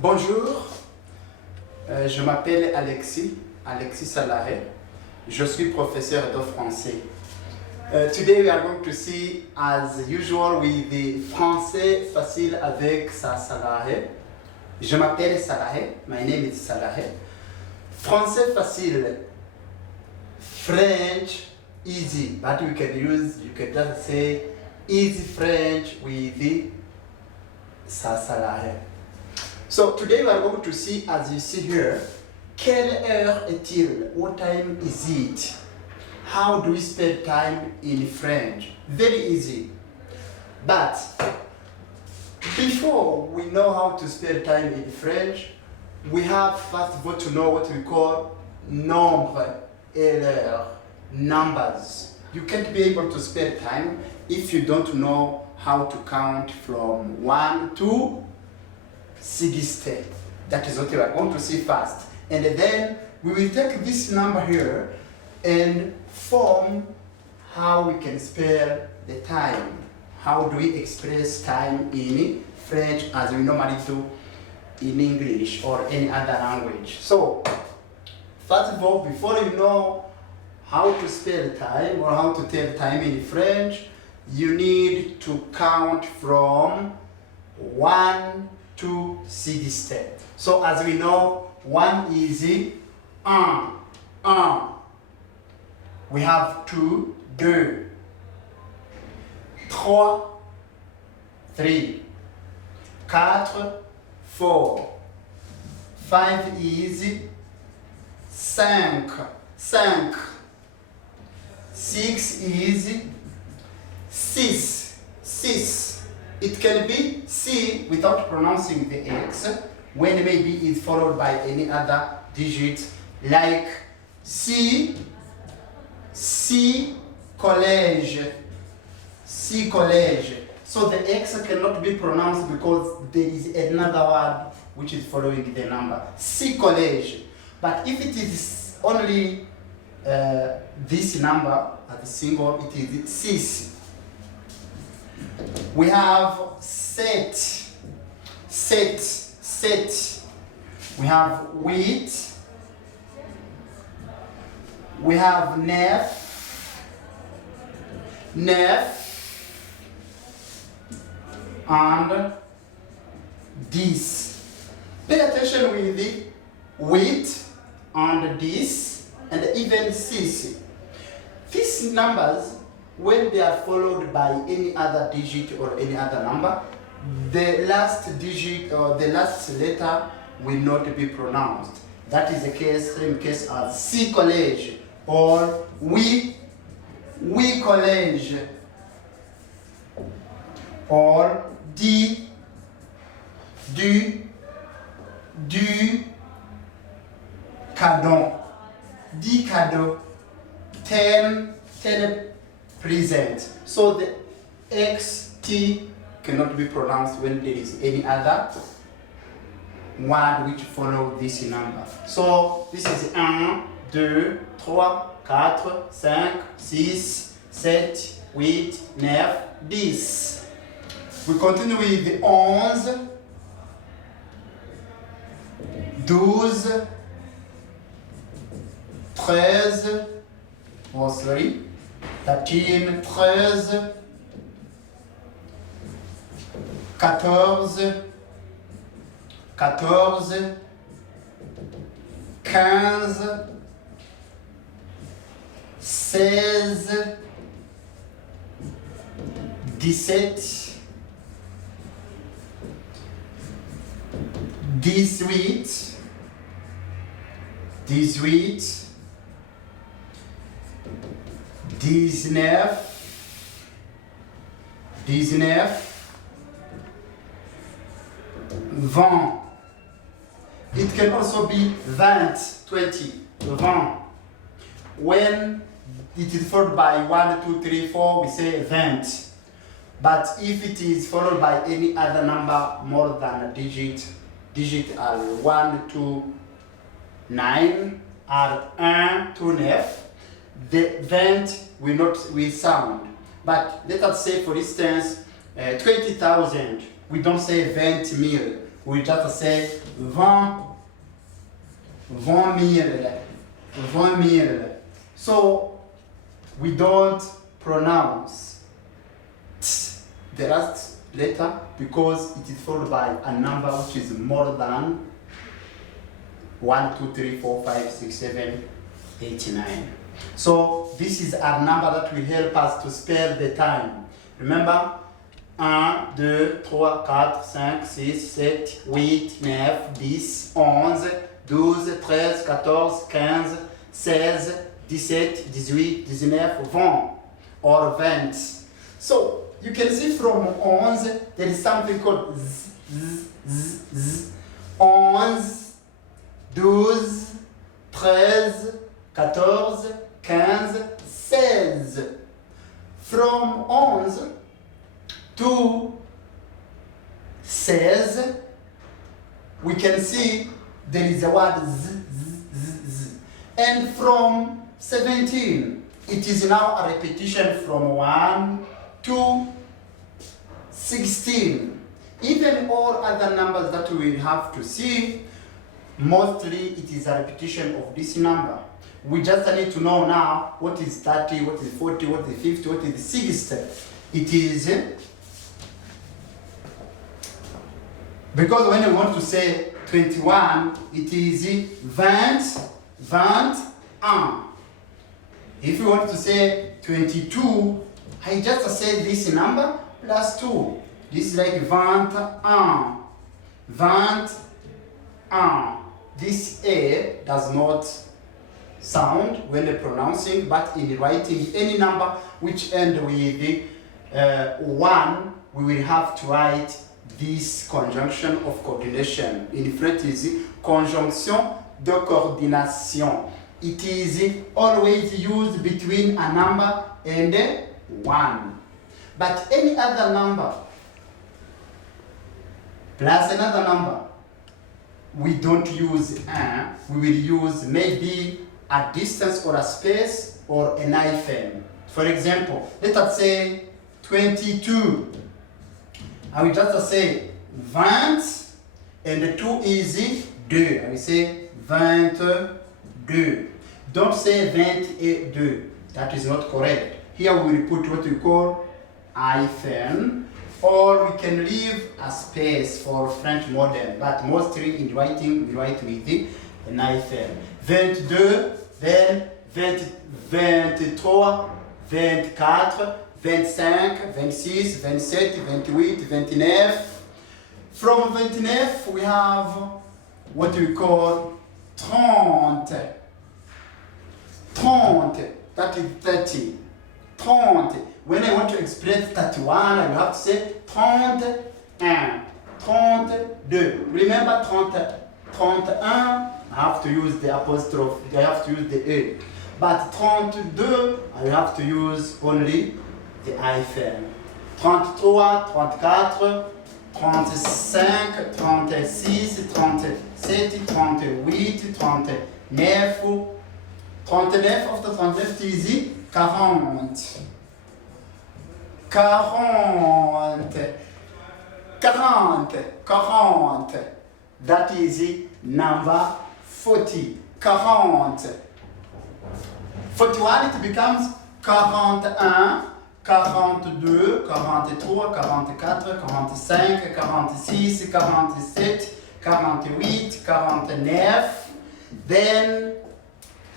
Bonjour, je m'appelle Alexis Salahe. Je suis professeur de français. Today we are going to see, as usual, with the Francais Facile avec Salahe. Je m'appelle Salahe, my name is Salahe. Français facile, French easy, but you can just say easy French with the Salahe. So today we are going to see, as you see here, quelle heure est-il? What time is it? How do we spell time in French? Very easy. But before we know how to spell time in French, we have first of all to know what we call nombre et l'heure, numbers. You can't be able to spell time if you don't know how to count from 1 to 60. That is what we are going to see first. And then we will take this number here and form how we can spell the time. How do we express time in French as we normally do in English or any other language. So, first of all, before you know how to spell time or how to tell time in French, you need to count from 1 to 60. So as we know, 1 is un. We have 2, 2. 3, 4, 4. 5 is 5. 6 is 6. It can be C without pronouncing the X when maybe it's followed by any other digit, like C collège. So the X cannot be pronounced because there is another word which is following the number. C collège. But if it is only this number as a single, it is 6. We have set. We have 8. We have 9. And 10. Pay attention with the 8 and 10 and even 6. These numbers, when they are followed by any other digit or any other number, the last digit or the last letter will not be pronounced. That is the same case as C collège or we collège or du cadeau, 10 present. So the XT cannot be pronounced when there is any other word which follow this number. So this is 1, 2, 3, 4, 5, 6, 7, 8, 9, 10. We continue with the 11, 12, 13, 13, 14, 14, 15, 16, 17, 18, 19, 20. It can also be 20, 20. When it is followed by 1, 2, 3, 4, we say 20. But if it is followed by any other number more than a digit are 1, 2, 9, or 1, 2, 9, the 20 will sound. But let us say, for instance, 20,000. We don't say 20,000. we just say 20 mille. So we don't pronounce the last letter because it is followed by a number which is more than 1, 2, 3, 4, 5, 6, 7, 8, 9. So this is a number that will help us to spell the time. Remember, 1, 2, 3, 4, 5, 6, 7, 8, 9, 10, 11, 12, 13, 14, 15, 16, 17, 18, 19, 20 or 20. So you can see from 11 there is something called z, z, z, z. 11, 12, 13, 14, 15, 16. From 11 to 16, we can see there is a word z, z, z, z. And from 17, it is now a repetition from 1 to 16. Even all other numbers that we will have to see, mostly it is a repetition of this number. We just need to know now what is 30, what is 40, what is 50, what is 60. It is, because when we want to say 21, it is 20, 21. If you want to say 22, I just say this number plus 2. This is like 21. 21. This A does not sound when pronouncing, but in writing any number which end with 1, we will have to write this conjunction of coordination. In French, it is conjonction de coordination. It is always used between a number and 1. But any other number plus another number, we don't use 1. We will use maybe a distance or a space or an hyphen. For example, let us say 22. I will just say 20 and the 2 is 2. I will say 22. Don't say 22. That is not correct. Here we will put what we call hyphen, or we can leave a space for French modern, but mostly in writing we write with an hyphen. 22, then 20, 23, 24, 25, 26, 27, 28, 29. From 29 we have what we call 30. 30, that is 30. 30. When I want to express 31, I will have to say 31, 32. Remember 31, I have to use the apostrophe, I have to use the E. But 32, I have to use only the hyphen. 33, 34, 35, 36, 37, 38, 39. 39 after 39 is 40. 40. That is number 40. 40. 41 it becomes 41, 42, 43, 44, 45, 46, 47, 48, 49. Then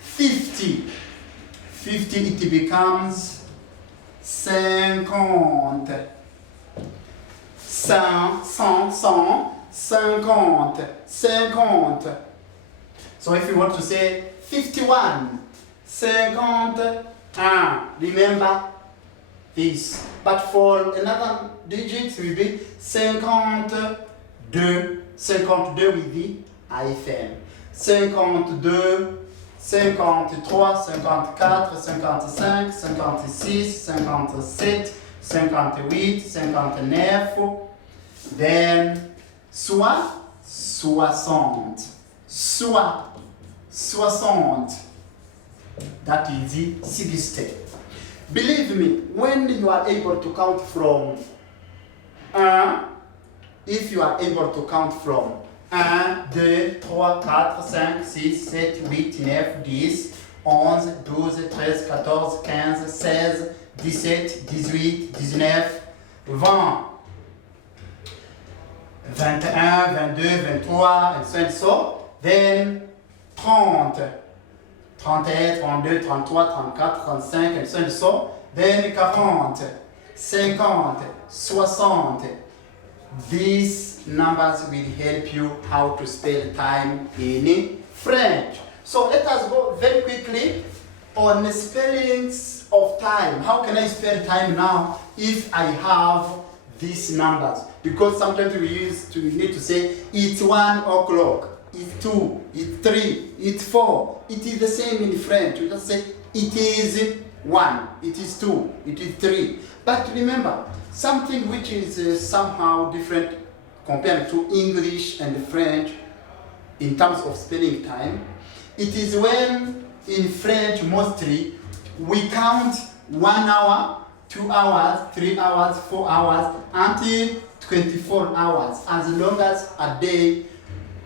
50. 50 it becomes 50. 100, 50. So if you want to say 51, 51, remember this. But for another digit it will be 52. 52 with the hyphen. 52, 53, 54, 55, 56, 57, 58, 59. Then soit 60. Soit 60. That is 60. Believe me, when you are able to count from 1 if you are able to count from 1, 2, 3, 4, 5, 6, 7, 8, 9, 10, 11, 12, 13, 14, 15, 16, 17, 18, 19, 20, 21, 22, 23, and so and so. Then 30, 31, 32, 33, 34, 35, and so and so. Then 40, 50, 60. These numbers will help you how to spell time in French. So let us go very quickly on the spellings of time. How can I spell time now if I have these numbers? Because sometimes we need to say it's 1 o'clock, it's 2, it's 3, it's 4. It is the same in French. You just say it is 1, it is 2, it is 3. But remember, something which is somehow different compared to English and French in terms of spelling time, it is when in French mostly we count 1 hour, 2 hours, 3 hours, 4 hours until 24 hours, as long as a day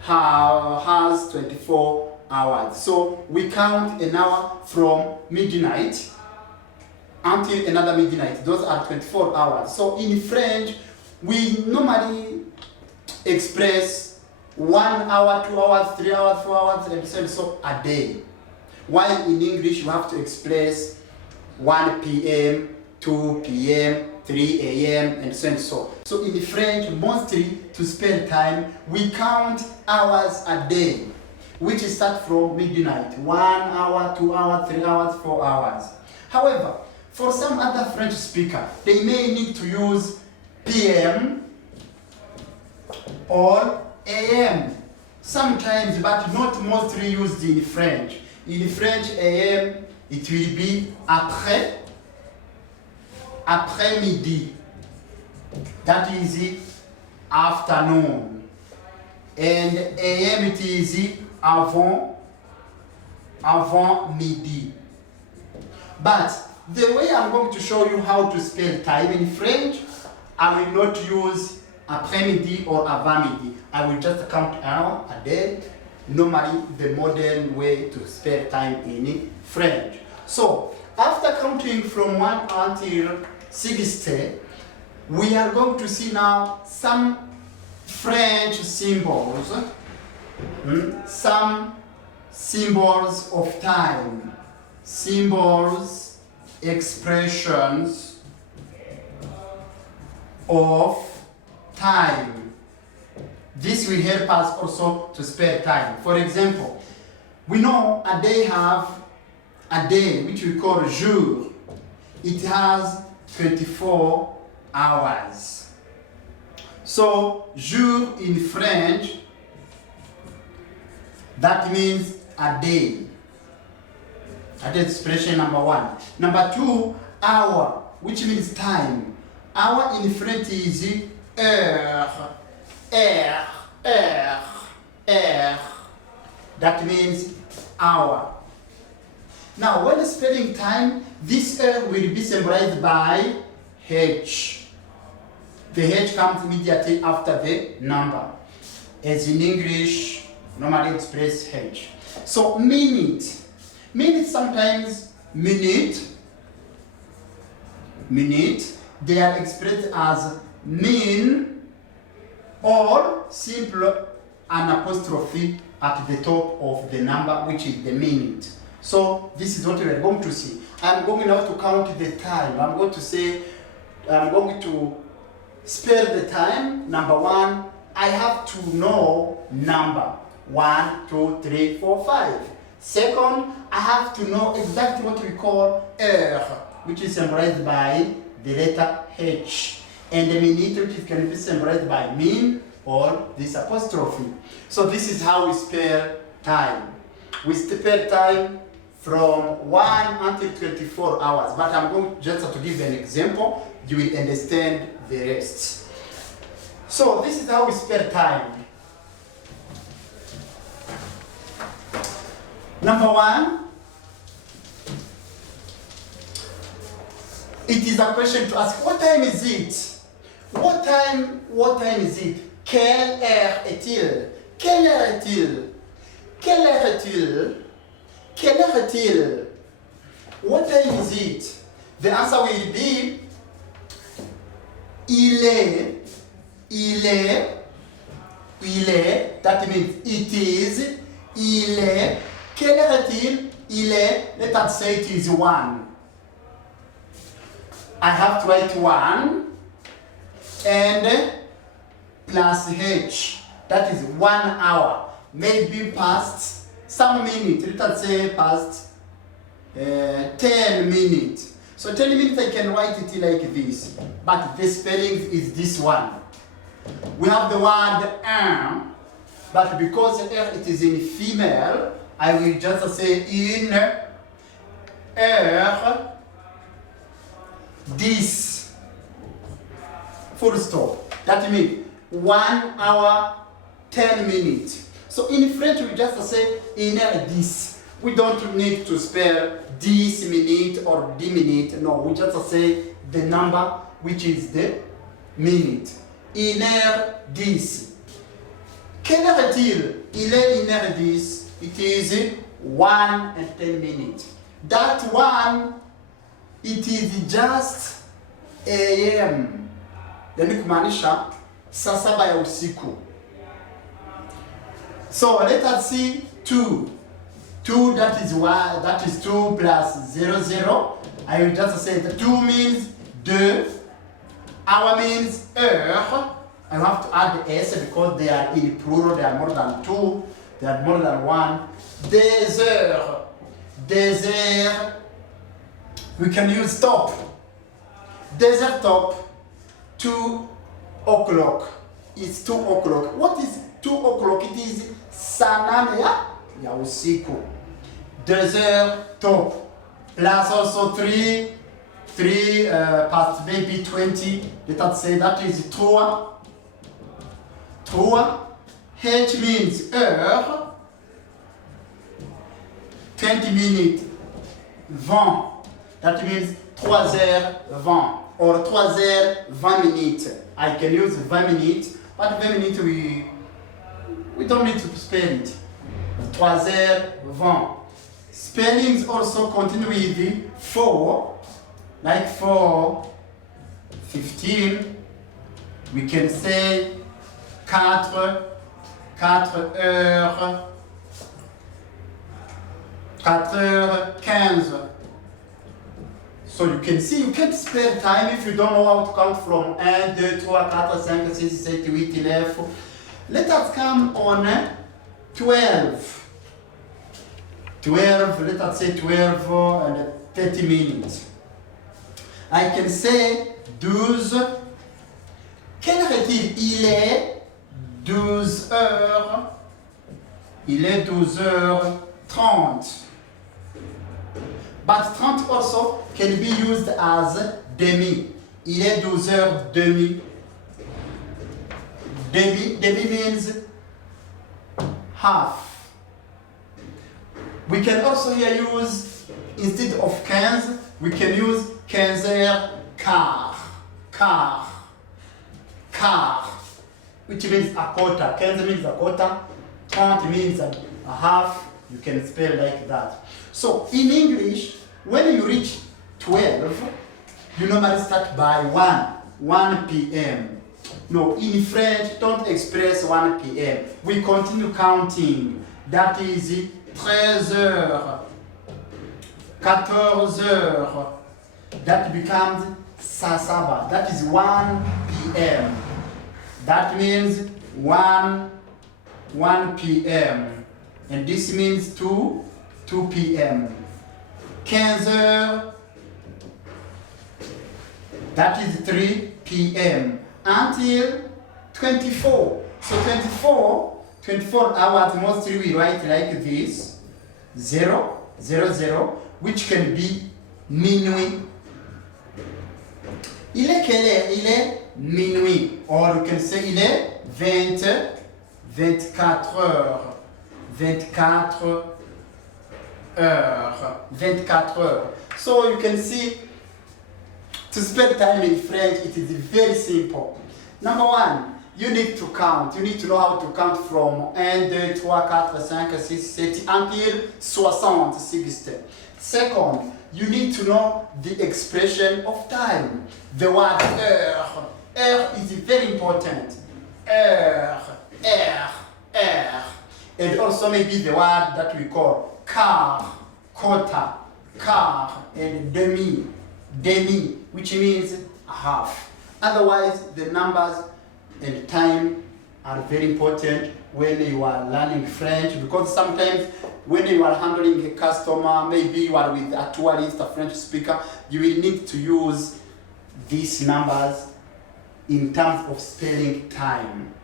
has 24 hours. So we count an hour from midnight until another midnight. Those are 24 hours. So in French, we normally express 1 hour, 2 hours, 3 hours, 4 hours, and so a day. While in English, you have to express 1 p.m., 2 p.m., 3 a.m., and so and so. So in French, mostly to spell time, we count hours a day, which start from midnight. 1 hour, 2 hours, 3 hours, 4 hours. However, for some other French speaker, they may need to use PM or AM sometimes, but not mostly used in French. In French, AM, it will be après-midi. That is afternoon. And AM, it is avant-midi. But the way I'm going to show you how to spell time in French, I will not use après-midi or avant-midi. I will just count hour a day, normally the modern way to spell time in French. So, after counting from 1 until 60, we are going to see now some French symbols, some symbols of time, symbols, expressions of time. This will help us also to spell time. For example, we know a day have a day which we call jour. It has 24 hours. So jour in French, that means a day. That is expression number 1. Number 2, hour, which means time. Hour in French is heure. That means hour. Now, when spelling time, this heure will be symbolized by H. The H comes immediately after the number. As in English, normally express H. So, minute. Minute sometimes minute. They are expressed as min or simple an apostrophe at the top of the number, which is the minute. So this is what we are going to see. I'm going now to count the time. I'm going to spell the time. Number 1, I have to know number 1, 2, 3, 4, 5. Second, I have to know exactly what we call heure, which is symbolized by the letter H. And the minute, which can be symbolized by min or this apostrophe. So this is how we spell time. We spell time from 1 until 24 hours. But I'm going just to give an example. You will understand the rest. So this is how we spell time. Number 1, it is a question to ask, what time is it? What time is it? Quelle heure est-il? Quelle heure est-il? Quelle heure est-il? Quelle heure est-il? What time is it? The answer will be il est, that means it is, il est. Quelle heure est-il? Il est, let us say it is 1. I have to write 1 and plus h, that is 1 hour, maybe past some minutes, let us say past 10 minutes. So 10 minutes I can write it like this, but the spelling is this one. We have the word un, but because it is in female, I will just say une heure 10. Full stop. That means 1 hour 10 minutes. So in French we just say une heure 10. We don't need to spell 10 minutes or 10 minutes. No, we just say the number which is the minute. Une heure 10. Quelle heure est-il? Il est une heure 10. It is 1 and 10 minutes. That one, it is just AM. Yani kumaanisha saa saba ya usiku. So let us see 2. 2, that is 1, that is 2 plus 0, 0. I will just say that 2 means 2. Hour means heure. I have to add the S because they are in plural, they are more than 2, they are more than 1. Des heures. Des heures. We can use stop. Des heures stop. 2 o'clock. It's 2 o'clock. What is 2 o'clock? It is saa 8 ya usiku. Des heures top. Plus also 3 past maybe 20. Let us say that is 3. 3. H means heure. 20 minutes. 20. That means 3h20 or 3h20 minutes. I can use 20 minutes, but 20 minutes we don't need to spell it. 3h20. Spellings also continue with the 4, like 4, 15. We can say 4 heures, 4h15. So you can see, you can't spend time if you don't know how to count from 1, 2, 3, 4, 5, 6, 7, 8, 11. Let us come on 12. 12, let us say 12 and 30 minutes. I can say 12. Quelle heure est-il? Il est 12 heures. Il est 12h30. But 30 also can be used as demi. Il est 12h30. Demi means half. We can also here use, instead of 15, we can use 15 heures quart, which means a quarter. 15 means a quarter, 30 means a half. You can spell like that. So in English, when you reach 12, you normally start by 1 p.m. No, in French, don't express 1 p.m. We continue counting. That is 13 heures, 14 heures. That becomes sasaba. That is 1 p.m. That means 1 p.m. And this means 2 p.m. 15 heures, that is 3 p.m. until 24. So 24 hours mostly we write like this, 0, 0, 0, which can be minuit. Il est quelle heure? Il est minuit. Or you can say il est 24 heures. 24 heures. So you can see, to spend time in French, it is very simple. Number 1, you need to count. You need to know how to count from 1, 2, 3, 4, 5, 6, 7 until 60. Second, you need to know the expression of time. The word heure. Heure is very important. Heure, heure, heure. And also maybe the word that we call quart, quarter, quart, and demi, which means half. Otherwise, the numbers and time are very important when you are learning French, because sometimes when you are handling a customer, maybe you are with a tourist, a French speaker, you will need to use these numbers in terms of spelling time.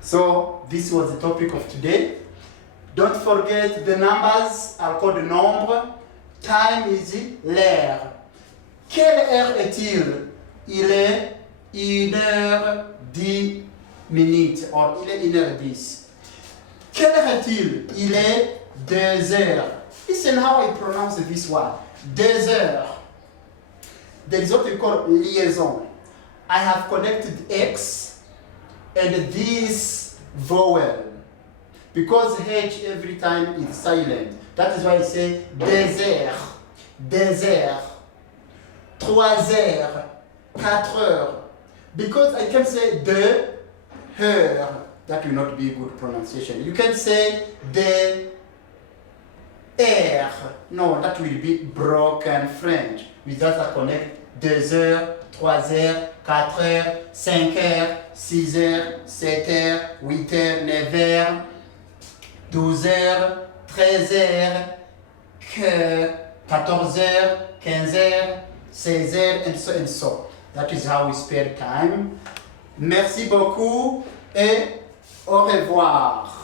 So this was the topic of today. Don't forget, the numbers are called nombre. Time is l'heure. Quelle heure est-il? Il est 1h10 or il est 1h10. Quelle heure est-il? Il est 2h. Listen how I pronounce this word. 2h. There is what we call liaison. I have connected X and this vowel, because H every time is silent. That is why I say 2h, 2h, 3h, 4h. Because I can say de heure, that will not be good pronunciation. You can say de air. No, that will be broken French. Without a connect 2h, 3h, 4h, 5h, 6h, 7h, 8h, 9h, 12h, 13h, 14h, 15h, 16h, and so. That is how we spare time. Merci beaucoup et au revoir.